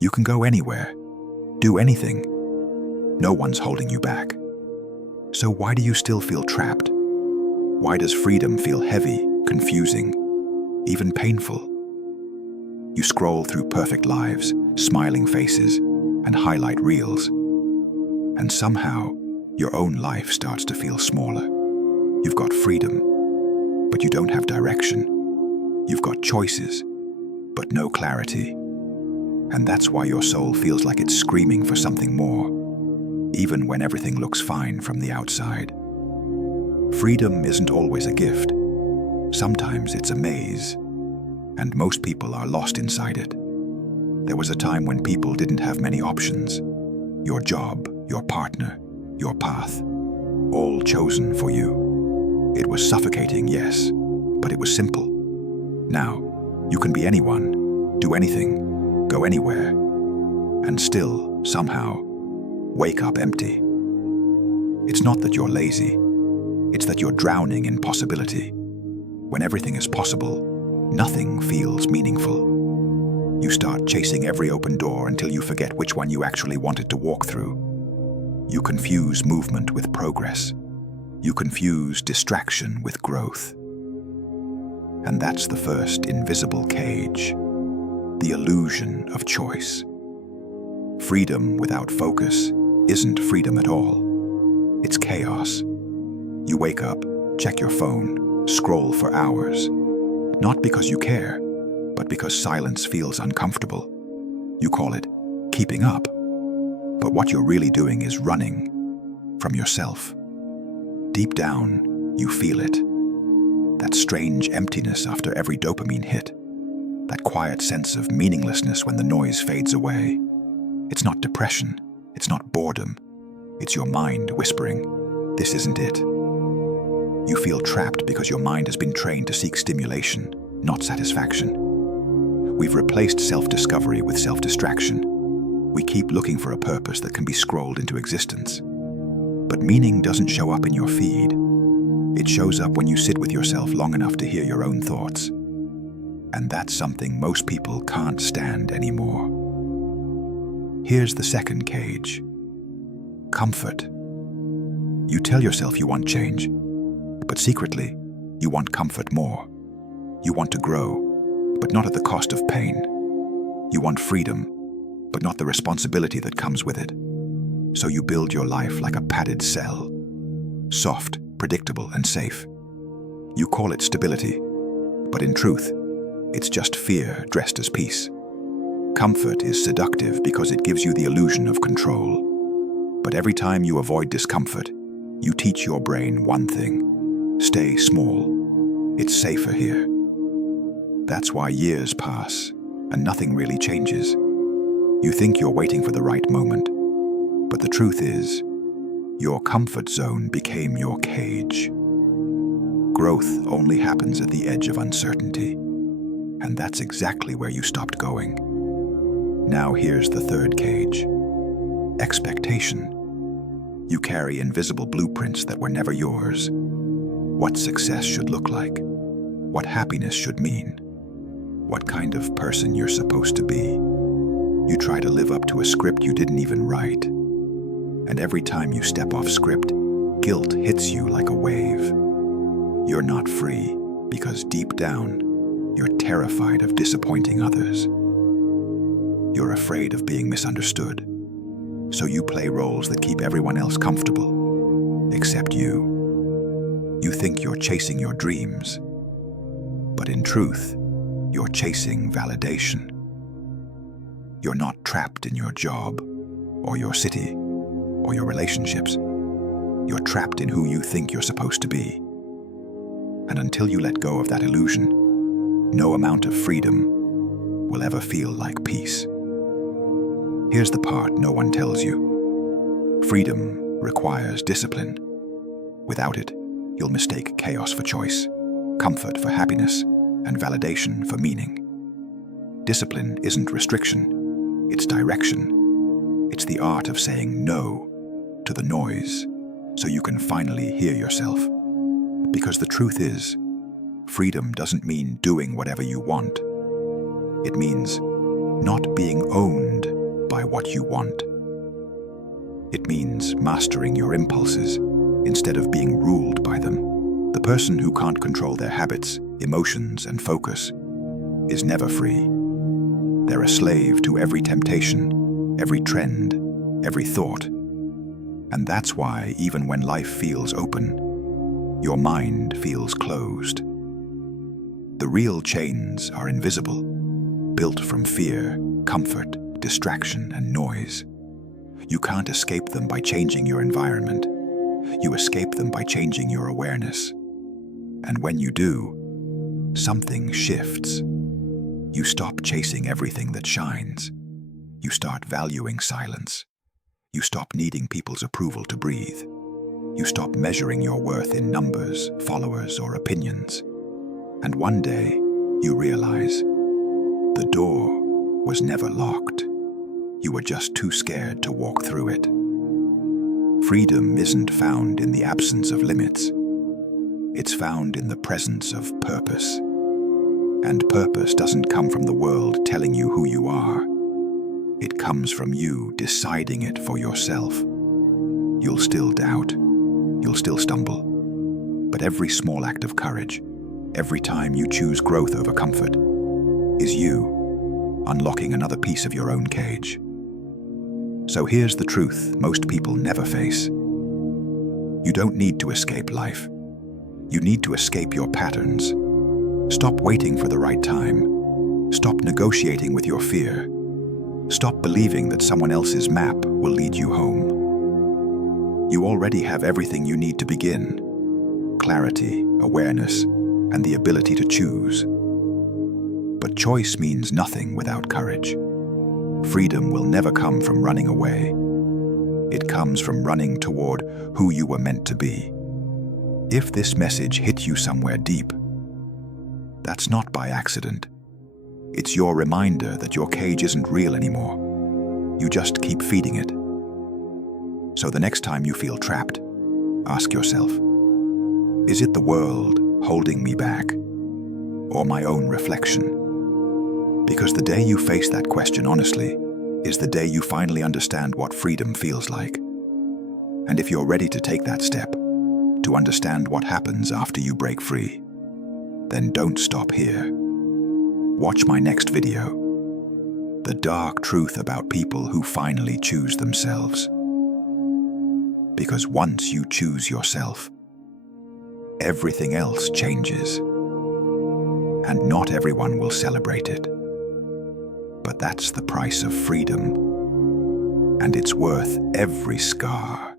You can go anywhere, do anything. No one's holding you back. So why do you still feel trapped? Why does freedom feel heavy, confusing, even painful? You scroll through perfect lives, smiling faces, and highlight reels. And somehow, your own life starts to feel smaller. You've got freedom, but you don't have direction. You've got choices, but no clarity. And that's why your soul feels like it's screaming for something more, even when everything looks fine from the outside. Freedom isn't always a gift. Sometimes it's a maze, and most people are lost inside it. There was a time when people didn't have many options. Your job, your partner, your path, all chosen for you. It was suffocating, yes, but it was simple. Now, you can be anyone, do anything, go anywhere, and still, somehow, wake up empty. It's not that you're lazy, it's that you're drowning in possibility. When everything is possible, nothing feels meaningful. You start chasing every open door until you forget which one you actually wanted to walk through. You confuse movement with progress. You confuse distraction with growth. And that's the first invisible cage, the illusion of choice. Freedom without focus isn't freedom at all. It's chaos. You wake up, check your phone, scroll for hours. Not because you care, but because silence feels uncomfortable. You call it keeping up. But what you're really doing is running from yourself. Deep down, you feel it. That strange emptiness after every dopamine hit. That quiet sense of meaninglessness when the noise fades away. It's not depression. It's not boredom. It's your mind whispering, "This isn't it." You feel trapped because your mind has been trained to seek stimulation, not satisfaction. We've replaced self-discovery with self-distraction. We keep looking for a purpose that can be scrolled into existence. But meaning doesn't show up in your feed. It shows up when you sit with yourself long enough to hear your own thoughts. And that's something most people can't stand anymore. Here's the second cage. Comfort. You tell yourself you want change, but secretly, you want comfort more. You want to grow, but not at the cost of pain. You want freedom, but not the responsibility that comes with it. So you build your life like a padded cell, soft, predictable, and safe. You call it stability, but in truth, it's just fear dressed as peace. Comfort is seductive because it gives you the illusion of control. But every time you avoid discomfort, you teach your brain one thing: stay small. It's safer here. That's why years pass, and nothing really changes. You think you're waiting for the right moment, but the truth is, your comfort zone became your cage. Growth only happens at the edge of uncertainty, and that's exactly where you stopped going. Now here's the third cage. Expectation. You carry invisible blueprints that were never yours. What success should look like, what happiness should mean, what kind of person you're supposed to be. You try to live up to a script you didn't even write. And every time you step off script, guilt hits you like a wave. You're not free because deep down, you're terrified of disappointing others. You're afraid of being misunderstood. So you play roles that keep everyone else comfortable, except you. You think you're chasing your dreams, but in truth, you're chasing validation. You're not trapped in your job, or your city, or your relationships. You're trapped in who you think you're supposed to be. And until you let go of that illusion, no amount of freedom will ever feel like peace. Here's the part no one tells you. Freedom requires discipline. Without it, you'll mistake chaos for choice, comfort for happiness, and validation for meaning. Discipline isn't restriction, it's direction. It's the art of saying no to the noise so you can finally hear yourself. Because the truth is, freedom doesn't mean doing whatever you want. It means not being owned by what you want. It means mastering your impulses instead of being ruled by them. The person who can't control their habits, emotions, and focus is never free. They're a slave to every temptation, every trend, every thought. And that's why, even when life feels open, your mind feels closed. The real chains are invisible, built from fear, comfort, distraction, and noise. You can't escape them by changing your environment. You escape them by changing your awareness. And when you do, something shifts. You stop chasing everything that shines. You start valuing silence. You stop needing people's approval to breathe. You stop measuring your worth in numbers, followers, or opinions. And one day, you realize the door was never locked. You were just too scared to walk through it. Freedom isn't found in the absence of limits. It's found in the presence of purpose. And purpose doesn't come from the world telling you who you are. It comes from you deciding it for yourself. You'll still doubt. You'll still stumble. But every small act of courage, every time you choose growth over comfort, is you unlocking another piece of your own cage. So here's the truth most people never face. You don't need to escape life. You need to escape your patterns. Stop waiting for the right time. Stop negotiating with your fear. Stop believing that someone else's map will lead you home. You already have everything you need to begin: clarity, awareness, and the ability to choose. But choice means nothing without courage. Freedom will never come from running away. It comes from running toward who you were meant to be. If this message hit you somewhere deep, that's not by accident. It's your reminder that your cage isn't real anymore. You just keep feeding it. So the next time you feel trapped, ask yourself, is it the world holding me back, or my own reflection? Because the day you face that question honestly is the day you finally understand what freedom feels like. And if you're ready to take that step, to understand what happens after you break free, then don't stop here. Watch my next video, the dark truth about people who finally choose themselves. Because once you choose yourself, everything else changes. And not everyone will celebrate it. But that's the price of freedom, and it's worth every scar.